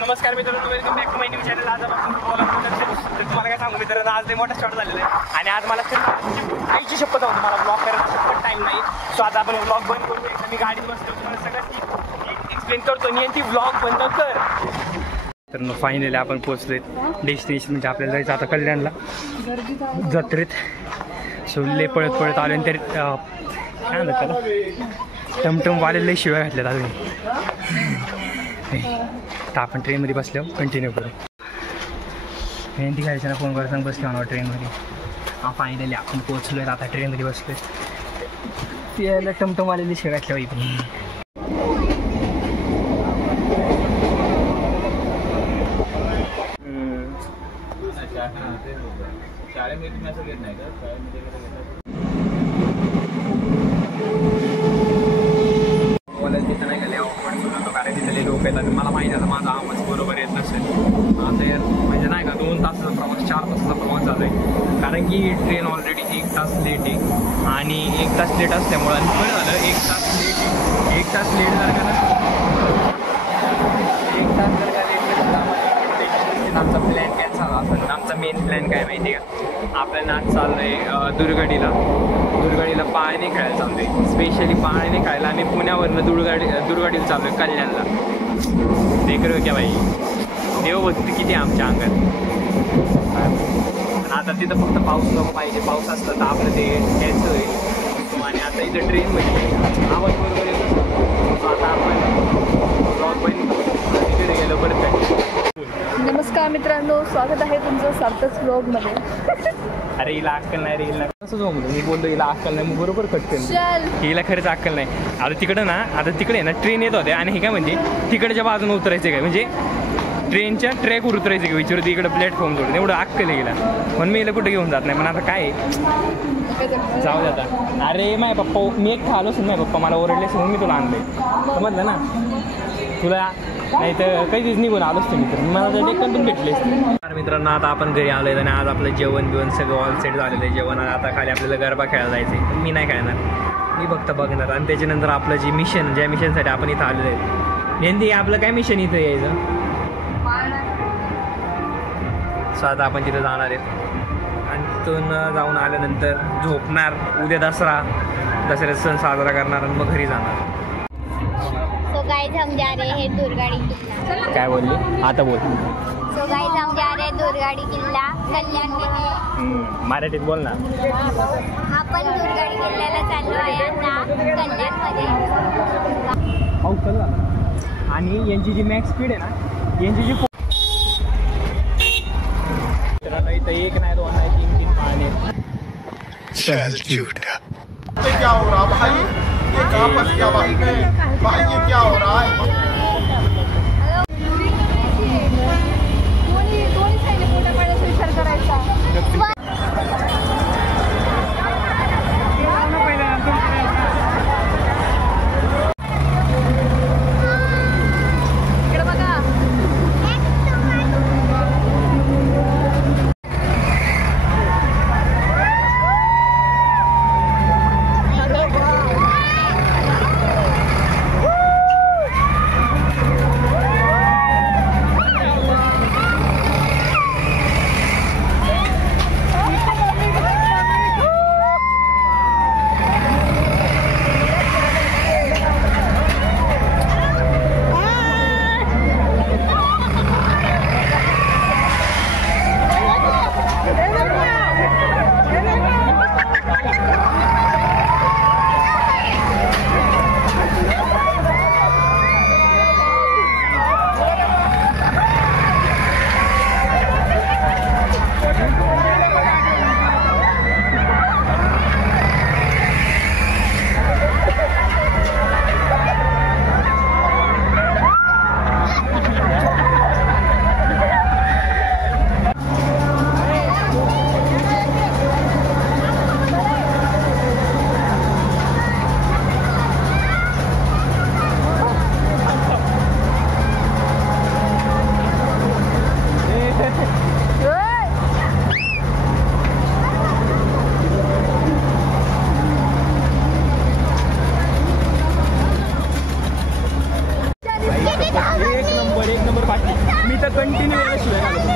नमस्कार मित्रांनो, welcome back to my new channel. आज आपण तुम्हाला काय सांगू मित्रांनो, आज लय मोठा स्टार्ट झालेला आहे आणि आज मला आईची शपथ होती, मला ब्लॉग करायला शपथ टाईम नाही. सो आता आपण ब्लॉग बंद करू. मी गाडीत बसतो, तुम्हाला सगळं एक्सप्लेन करतो. नियंती ब्लॉग बंद कर. तर फायनली आपण पोहोचलोय डेस्टिनेशन, म्हणजे आपल्याला जायचं आता कल्याणला जत्रेत. सो लय पळत पळत आले तरी काय म्हणतात त्याला, टमटमवाले लय शिव्या घातल्यात अजून. तर आपण ट्रेनमध्ये बसल्यावर कंटिन्यू करू. ती घ्यायचं ना, फोन करायचं बसले मला ट्रेनमध्ये. फायनली आपण पोहोचलो आहे, आता ट्रेनमध्ये बसलो आहे. त्याला टमटमवालेली शिव्या घातल्या इथे. शाळेमध्ये असं घेत नाही का? शाळेमध्ये तिथं नाही गेले अवघड, कारण तिथले लोक येतात. मला माहिती आहे माझा आवाज बरोबर येत नसेल. आता यार म्हणजे नाही का 2 तासाचा प्रवास, 4 तासाचा प्रवास झाला आहे. कारण की ट्रेन ऑलरेडी 1 तास लेट आहे आणि 1 तास लेट असल्यामुळं आणि पण झालं 1 तास लेट आहे. 1 तास लेट झालं का ना, 1 तास जर का लेट आमचा प्लॅन कॅन्सल झाला. पण आमचा मेन प्लॅन काय माहिती आहे का, आपल्याला आज चाललं आहे दुर्गाडीला पाळणे खेळायला चाललं आहे. स्पेशली पाळणे खेळायला आणि पुण्यावरनं दुर्गाडीला चाललो आहे कल्याणला. ते करू क्या बाई, देवभक्ती किती आमच्या अंगात. आता तिथं फक्त पाऊस नको पाहिजे. पाऊस असला तर आपलं ते कॅन्सल होईल. आणि आता इथं ट्रेनमध्ये आवाज बरोबर येतो. आता आपण ब्लॉग पण तिथे गेलो परत काय. नमस्कार मित्रांनो, स्वागत आहे तुमचं सार्थक ब्लॉगमध्ये. अरे हिला अक्कल नाही रे, हिला कसं जाऊ मी बोलतो हिला अक्कल नाही, मग बरोबर कटकन. हिला खरंच अक्कल नाही. आता तिकडं ना, आता तिकडे ना ट्रेन येत होते आणि हे काय म्हणजे तिकडच्या बाजूने उतरायचं काय, म्हणजे ट्रेनच्या ट्रॅकवर उतरायचं का विचारते. इकडं प्लॅटफॉर्म जोडून एवढं अक्कल आहे हिला. पण मी हिला कुठं घेऊन जात नाही. पण आता काय जाऊ दे आता. अरे माय पप्पा, मी एक आलो असेल नाही पप्पा मला ओरडले म्हणून मी तुला आणले, समजलं ना तुला. नाही तर कधीच निघून आलोच तुम्ही, तर मला तर डेक्कन पण भेटले. मित्रांनो आता आपण घरी आलो आहे आणि आज आपलं जेवण बिवण सगळं ऑल सेट झालेलं आहे. जेवण आता खाली आपल्याला गरबा खेळायला जायचं आहे. मी नाही खेळणार, मी फक्त बघणार. आणि त्याच्यानंतर आपलं जे मिशन, ज्या मिशनसाठी आपण इथं आलेलं आहे, नेमकी आपलं काय मिशन इथं यायचं. सो आता आपण तिथं जाणार आहेत आणि तिथून जाऊन आल्यानंतर झोपणार. उद्या दसऱ्याचा सण साजरा करणार आणि मग घरी जाणार. गाइस हम जा रहे हैं दुर्गाड़ी किला. काय बोलली आता बोल. सो गाइस हम जा रहे हैं दुर्गाड़ी किल्ला, कल्याण में है. मराठीत बोल ना. आपण दुर्गाड़ी किल्ल्याला चाललो आहे आता कल्याणमध्ये. पाऊस चालू झाला आणि यांची जी मॅक्स स्पीड आहे ना, यांची जी इथं 1 नाही 2 नाही 3 पाहणे. क्या हो रहा भाई, ये कहाँ फंस गया भाई, ये क्या हो रहा है. दोन्ही साईडला मोठा पाण्याचा विचार करायचा. इकडे बघा. इथं कंटिन्यू यायला शिवाय घालतो.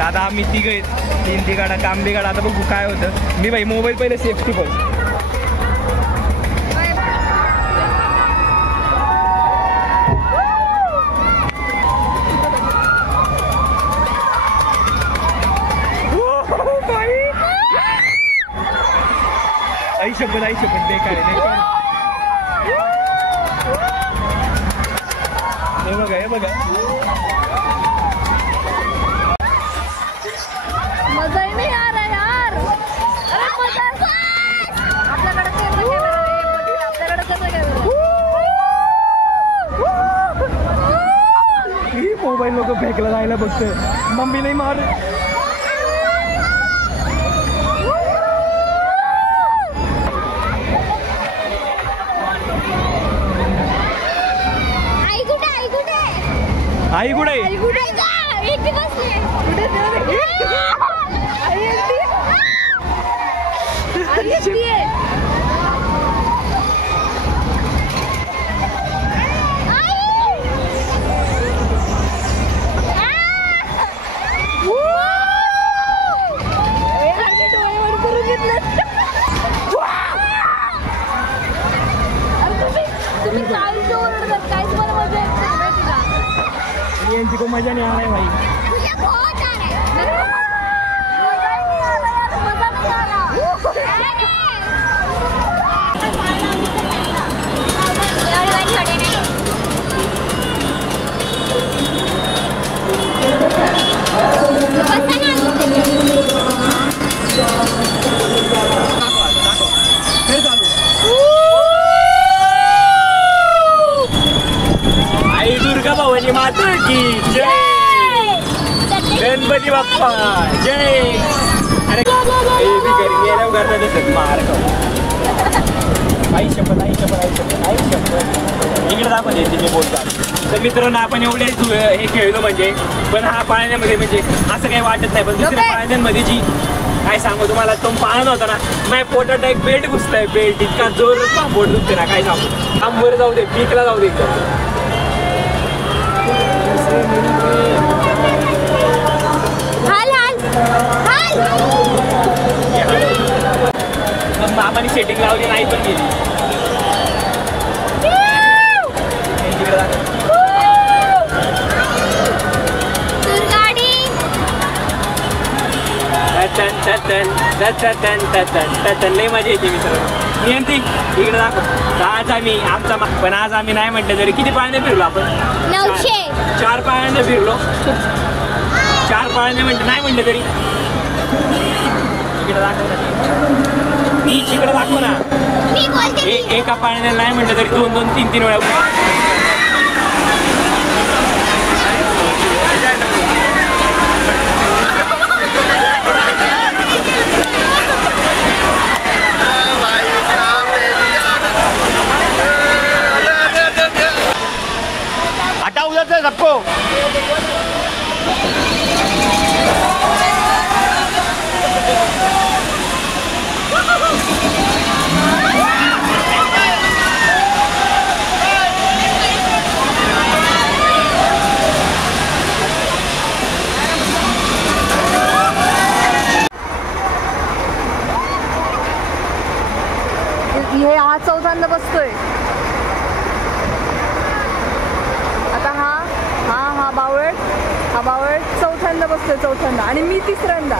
आता आम्ही तिघ तीन तिघाडा काम बिघाडा. आता बघू काय होतं. मी भाई मोबाईल पहिले सेफ्टी फर्स्ट. आई शपथ बेकार आहे. हे बघा मजा ही नहीं आ रहा यार. अरे मजा आपल्याकडे ही मोबाईल लोक फेकला जायला बघतोय. मम्मी नाही मार. आई कुठे आहे? तुम्ही काय ओरडतात? काय तुम्हाला मजा येते? यांची को मजा नहीं आ रहा है भाई. मुझे बहुत आ रहा है. मजा ही नहीं आ रहा यार. मजा नहीं आ रहा. आई दुर्गा भवानी माता की जय. गणपती बाप्पा जय. अरे करता दिसत मार. आई शपथ इकडे दाखवते तिथे बोलतात. तर मित्रांनो आपण एवढे हे खेळलो म्हणजे. पण हा पाळण्यामध्ये म्हणजे असं काही वाटत नाही. पण दुसऱ्या पाळण्यांमध्ये जी काय सांगू तुम्हाला. तो पाळणा होता ना माझ्या पोटात एक बेल्ट घुसलाय. बेल्ट इतका जोर पोट दुखते ना काय सांगू. आंबवर जाऊ दे पीकला जाऊ दे. हाल हाल हाल. मग मामाने सेटिंग लावली नाही पण गेली. दुर्गाडी. लई मजा येते मित्र. नियंती इकडे दाखव. आज आम्ही नाही म्हटलं तरी किती पाळणे फिरलो आपण? 900. 4 पाळणे फिरलो. 4 पाळणे नाही म्हटलं तरी. इकडे दाखव ना. बीच इकडे दाखव ना. मी बोलते. एका पाळण्याला नाही म्हटलं तरी 2-2, 3-3 वेळा. हटा उधर से सबको. हे हा चौथ्यांदा बसतोय. आता हा बावळ चौथ्यांदा बसतोय आणि मी तिसऱ्यांदा.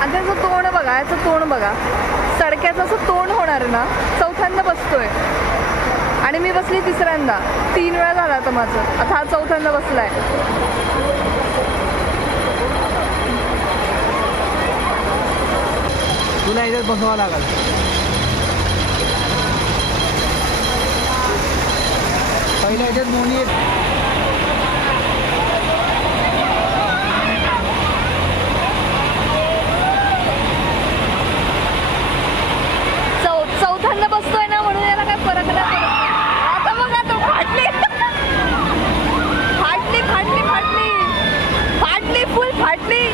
आणि त्याचं तोंड बघा, याचं तोंड बघा, सडक्याचं असं तोंड होणार आहे ना. चौथ्यांदा बसतोय आणि मी बसली तिसऱ्यांदा. 3 वेळा झाला आता माझं. आता हा चौथ्यांदा बसलाय. तुला इथेच बसवावं लागेल. पहिल्या इथेच मोनी. चौथ्यांदा बसतोय ना म्हणून याला काय फरक नाही पडत. आता बघा तो फाटली फुल फाटली.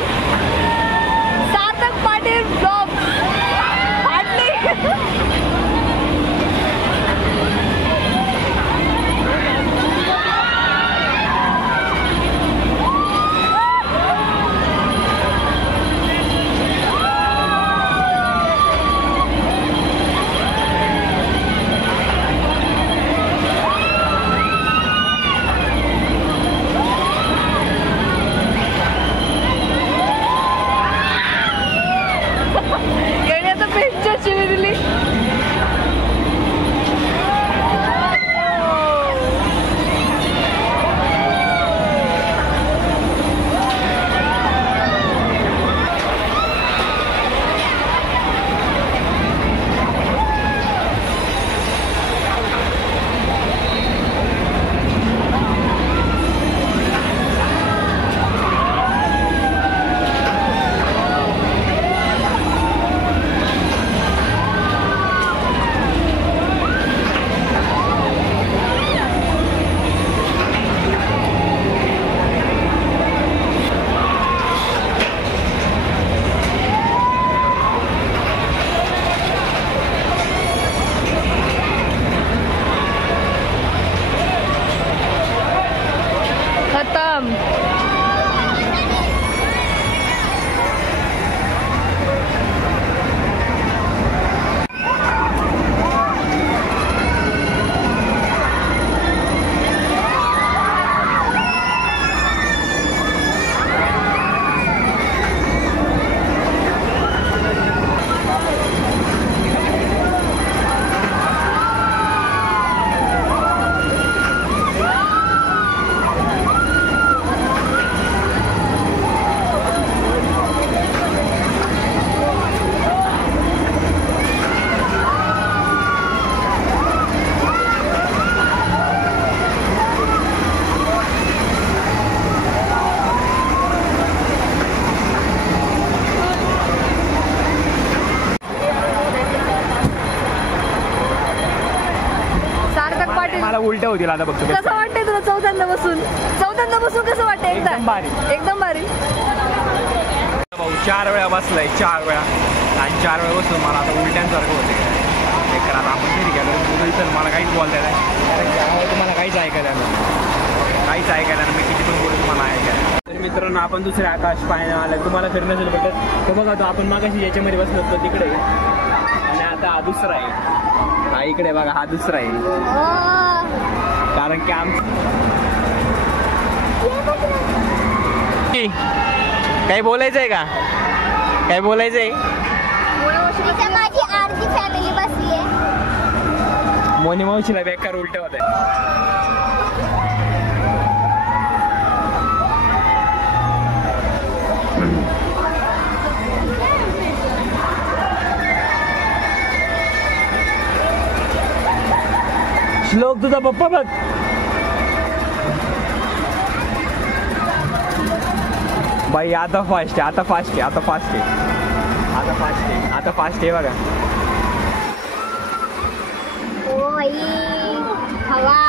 सार्थक पाटील ब्लॉग फाटली. येण्याचं पेंटच्या शिवी दिली. खतम. मला उलट्या होतील आता बघतो. कसं वाटतंय तुला चौथ्यांदा बसून कसं वाटतंय? एकदम भारी. एकदम भारी. भाऊ 4 वेळा बसलाय, 4 वेळा, आणि 4 वेळा बसून मला आता उलट्यांसारखं होते. तर आता आपण घरी गेलो तर मला काहीच बोलता येत नाही, कारण त्यामुळे तुम्हाला काहीच ऐकायला नाही, मी किती पण बोलू तुम्हाला ऐकायला. तर मित्रांनो, आपण दुसरे आकाश पाहायला आलं. तुम्हाला फिरणं असेल बघत तो बघा, तो आपण मागाशी याच्यामध्ये बसलो होतो तिकडे, आणि आता हा दुसरा आहे. हा इकडे बघा, हा दुसरा आहे. कारण की काही बोलायचंय का? काय बोलायचंय? माझी अर्धी फॅमिली बसली आहे. मोनी मावशीला बेकार उलट होत आहे. श्लोक तुझा पप्पा बघ. बाई आता फास्ट आहे, आता फास्ट आहे, आता फास्ट आहे, आता फास्ट आहे, आता फास्ट आहे बघा. ओ बाई, हवा.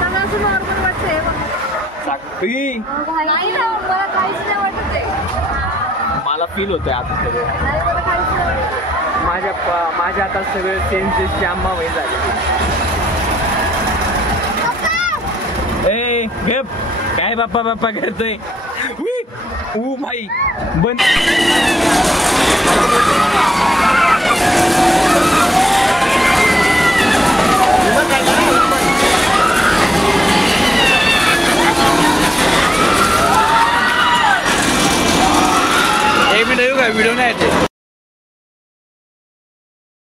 सगळं असं नॉर्मल वाटतंय बघ. साखळी नाही ना, मला काहीच नाही वाटत आहे. मला फील होतंय आता सगळं. नाही, मला काहीच नाही वाटत. माझ्या आता सगळे सेन्सेस जांबा वय झाले. ए गप, काय बाप्पा बाप्पा करतोय? ऊ भाई बंद.